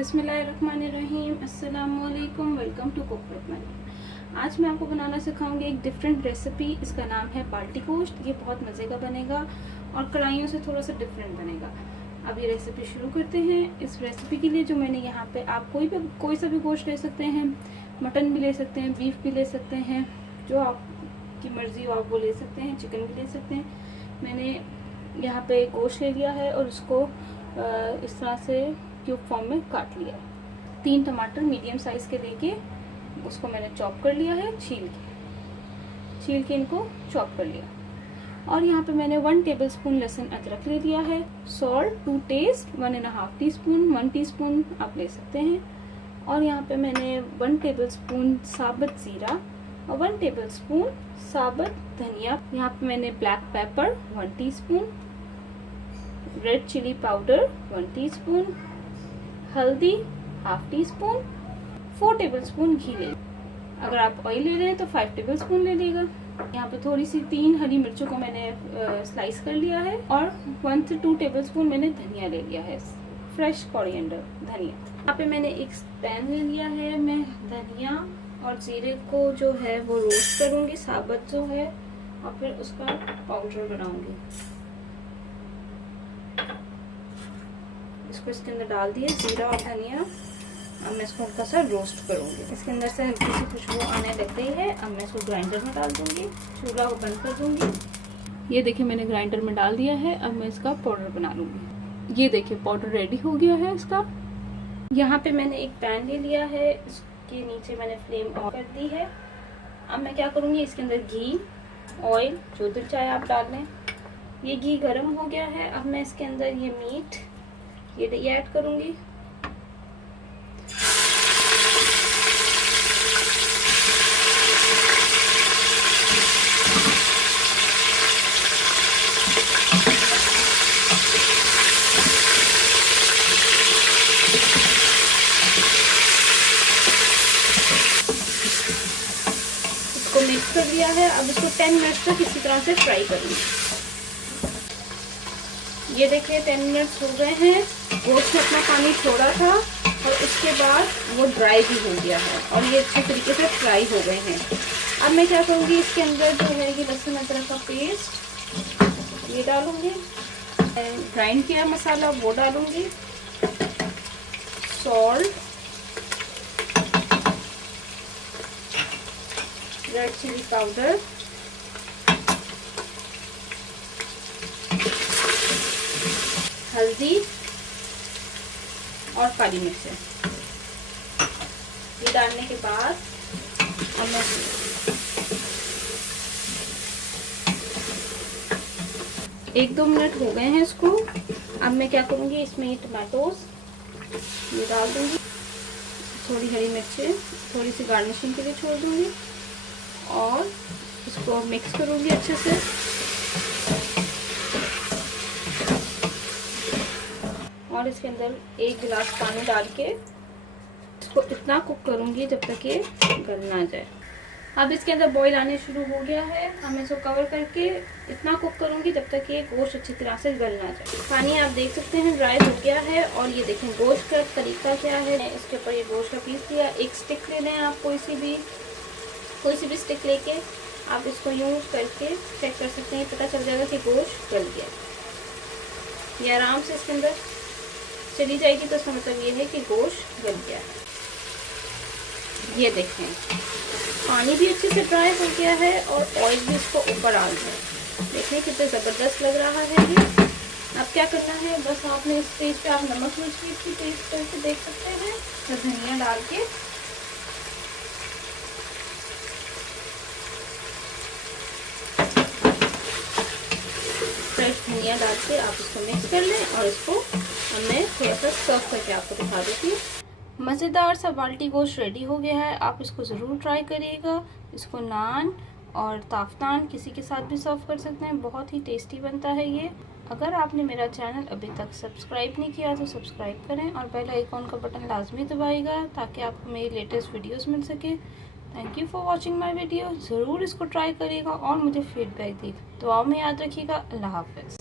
बिस्मिल्लाहिर्रहमानिर्रहीम, अस्सलामुअलैकुम, welcome to cook with money. आज मैं आपको बनाना सिखाऊंगी एक डिफरेंट रेसिपी। इसका नाम है बाल्टी गोश्त। ये बहुत मज़े का बनेगा और कढ़ाइयों से थोड़ा सा डिफरेंट बनेगा। अब ये रेसिपी शुरू करते हैं। इस रेसिपी के लिए जो मैंने यहाँ पे, आप कोई सा भी गोश्त ले सकते हैं, मटन भी ले सकते हैं, बीफ भी ले सकते हैं, जो आपकी मर्ज़ी हो आप वो ले सकते हैं, चिकन भी ले सकते हैं। मैंने यहाँ पे गोश्त ले लिया है और उसको इस तरह से क्यूब फॉर्म में काट लिया है। 3 टमाटर मीडियम साइज के लेके उसको मैंने चॉप कर लिया है, छील के इनको चॉप कर लिया। और यहाँ पे मैंने 1 टेबलस्पून लहसुन अदरक ले लिया है। Salt to taste, 1.5 teaspoon, 1 teaspoon आप ले सकते हैं। और यहाँ पे मैंने 1 टेबलस्पून साबुत जीरा और 1 टेबलस्पून साबुत धनिया। यहाँ पे मैंने black pepper 1 teaspoon, red chili powder 1 teaspoon, हल्दी 1/2 टीस्पून, 4 टेबलस्पून घी ले। अगर आप ऑयल ले रहे हैं तो 5 टेबलस्पून ले लेगा। यहाँ पे थोड़ी सी 3 हरी मिर्चों को मैंने स्लाइस कर लिया है और 1 से 2 टेबलस्पून मैंने धनिया ले लिया है, फ्रेश कोरिएंडर धनिया। यहाँ पे मैंने एक पैन ले लिया है। मैं धनिया और जीरे को जो है वो रोस्ट करूंगी, साबुत जो है, और फिर उसका पाउडर बनाऊंगी। इसको इसके अंदर डाल दिए जीरा और धनिया। अब मैं इसको हल्का सा रोस्ट करूंगी। इसके अंदर से हल्की सी खुशबू आने लग गई है। अब मैं इसको ग्राइंडर में डाल दूंगी, चूल्हा को बंद कर दूंगी। ये देखिए मैंने ग्राइंडर में डाल दिया है। अब मैं इसका पाउडर बना लूंगी। ये देखिए पाउडर रेडी हो गया है इसका। यहाँ पे मैंने एक पैन ले लिया है, इसके नीचे मैंने फ्लेम ऑन कर दी है। अब मैं क्या करूंगी, इसके अंदर घी, ऑयल जो दिल चाहे आप डाल लें। ये घी गर्म हो गया है। अब मैं इसके अंदर ये मीट ये ऐड करूंगी। इसको मिक्स कर दिया है। अब इसको 10 मिनट तक इसी तरह से फ्राई करूंगी। ये देखिए 10 मिनट्स हो गए हैं। गोश्त ने अपना पानी छोड़ा था और उसके बाद वो ड्राई भी हो गया है और ये अच्छे तरीके से फ्राई हो गए हैं। अब मैं क्या करूँगी, इसके अंदर जो है ये लहसुन अदरक का पेस्ट ये डालूंगी, ग्राइंड किया मसाला वो डालूंगी, सॉल्ट, रेड चिली पाउडर, हल्दी और काली मिर्च। ये डालने के बाद अब मैं 1-2 मिनट हो गए हैं इसको। अब मैं क्या करूँगी, इसमें ये टमाटोस ये डाल दूँगी, थोड़ी हरी मिर्चें थोड़ी सी गार्निशिंग के लिए छोड़ दूँगी और इसको मिक्स करूँगी अच्छे से। और इसके अंदर 1 गिलास पानी डाल के इसको इतना कुक करूंगी जब तक ये गल ना जाए। अब इसके अंदर बॉईल आने शुरू हो गया है। हम इसको कवर करके इतना कुक करूंगी जब तक ये गोश्त अच्छी तरह से गल ना जाए। पानी आप देख सकते हैं ड्राई हो गया है। और ये देखें गोश्त का तरीका क्या है। इसके ऊपर ये गोश्त का पीस लिया। एक स्टिक ले लें आप, कोई सी भी स्टिक लेके आप इसको यूज करके चेक कर सकते हैं, पता चल जाएगा कि गोश्त गल गया। ये आराम से इसके अंदर चली जाएगी तो इसका मतलब ये है कि गोश्त गल गया है। ये देखें पानी भी अच्छे से ड्राई हो गया है और ऑयल भी इसको ऊपर आ गया है। देखें कितना ज़बरदस्त लग रहा है ये। अब क्या करना है, बस आपने इस स्टेज पे आप नमक मिर्च भी टेस्ट करके देख सकते हैं। तो धनिया डाल के फ्रेश धनिया डाल के आप इसको मिक्स कर लें और इसको मैं थोड़ा सा सर्व करके आपको दिखा देती हूँ। मज़ेदार सा बाल्टी गोश्त रेडी हो गया है। आप इसको ज़रूर ट्राई करिएगा। इसको नान और ताफ्तान किसी के साथ भी सर्व कर सकते हैं। बहुत ही टेस्टी बनता है ये। अगर आपने मेरा चैनल अभी तक सब्सक्राइब नहीं किया तो सब्सक्राइब करें और बेल आइकॉन का बटन लाजमी दबाइएगा ताकि आपको मेरी लेटेस्ट वीडियोस मिल सके। Thank you for watching my video. ज़रूर इसको ट्राई करिएगा और मुझे फीडबैक दीजिए। दुआओं में याद रखिएगा। अल्लाह हाफ़िज़।